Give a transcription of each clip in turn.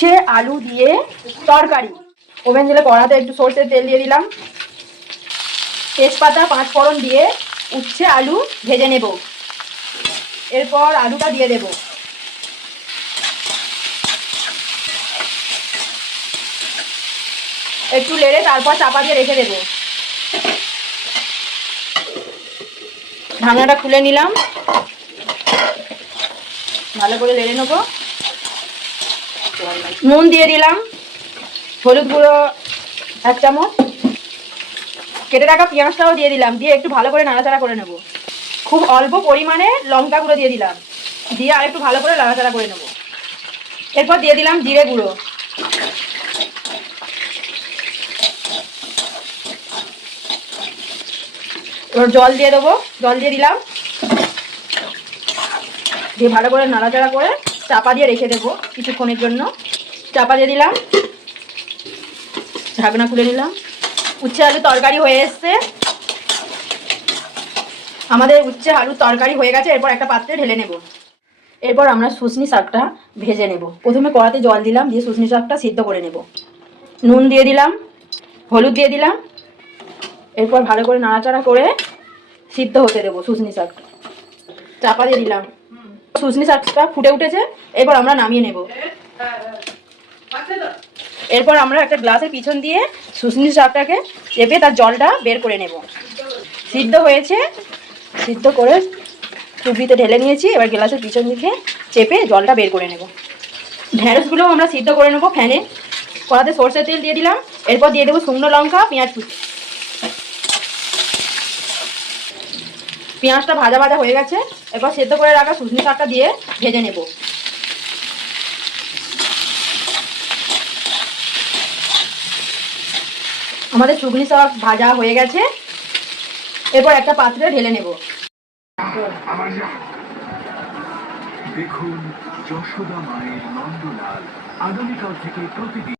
উচ্ছে আলু দিয়ে তরকারি। ওভেন জেলে কড়াতে একটু সরষের তেল দিয়ে দিলাম, তেজপাতা 5 ফোড়ন দিয়ে উচ্ছে আলু ভেজে নেব। এরপর আলুটা দিয়ে দেব। একটু নেড়ে তারপর চাপা দিয়ে রেখে দেব। ঢাকনাটা খুলে নিলাম, ভালো করে নেড়ে নেব। নুন দিয়ে দিলাম, হলুদ গুঁড়ো 1 চামচ, কেটে রাখা পেঁয়াজটাও দিয়ে দিলাম, দিয়ে একটু ভালো করে নাড়াচাড়া করে নেব। খুব অল্প পরিমাণে লঙ্কা গুঁড়ো দিয়ে দিলাম, দিয়ে আর একটু ভালো করে নাড়াচাড়া করে নেব। এরপর দিয়ে দিলাম জিরে গুঁড়ো, এবার জল দিয়ে দেবো। জল দিয়ে দিলাম, দিয়ে ভালো করে নাড়াচাড়া করে চাপা দিয়ে রেখে দেবো কিছুক্ষণের জন্য। চাপা দিয়ে দিলাম, ঢাকনা খুলে নিলাম। উচ্ছে আলু তরকারি হয়ে এসছে। আমাদের উচ্ছে আলু তরকারি হয়ে গেছে। এরপর একটা পাত্রে ঢেলে নেব। এরপর আমরা শুশনি শাকটা ভেজে নেব। প্রথমে কড়াতে জল দিলাম, দিয়ে শুশনি শাকটা সিদ্ধ করে নেব। নুন দিয়ে দিলাম, হলুদ দিয়ে দিলাম। এরপর ভালো করে নাড়াচাড়া করে সিদ্ধ হতে দেবো শুশনি শাকটা। চাপা দিয়ে দিলাম। শুশনি শাকটা ফুটে উঠেছে, এরপর আমরা নামিয়ে নেব। এরপর আমরা একটা গ্লাসের পিছন দিয়ে শুশনি শাকটাকে চেপে তার জলটা বের করে নেব। সিদ্ধ হয়েছে, সিদ্ধ করে টুকরিতে ঢেলে নিয়েছি। এবার গ্লাসের পিছন দিকে চেপে জলটা বের করে নেব। ঢেঁড়সগুলোও আমরা সিদ্ধ করে নেব ফ্যানে। কড়াতে সরষের তেল দিয়ে দিলাম, এরপর দিয়ে দেবো শুকনো লঙ্কা, পেঁয়াজ কুচি। পেঁয়াজটা ভাজা ভাজা হয়ে গেছে, এরপর সেদ্ধ করে রাখা শুশনি শাকটা দিয়ে ভেজে নেব। আমাদের শুকনি শাক ভাজা হয়ে গেছে, এরপর একটা পাত্রে ঢেলে নেব। দেখুন যশোদা মায়ের নন্দলাল আগামীকাল থেকে প্রতিদিন।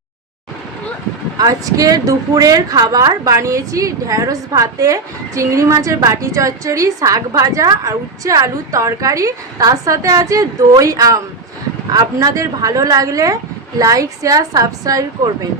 আজকের দুপুরের খাবার বানিয়েছি ঢেঁড়স ভাতে, চিংড়ি মাছের বাটি চচ্চড়ি, শাক ভাজা আর উচ্ছে আলুর তরকারি, তার সাথে আছে দই আম। আপনাদের ভালো লাগলে লাইক, শেয়ার, সাবস্ক্রাইব করবেন।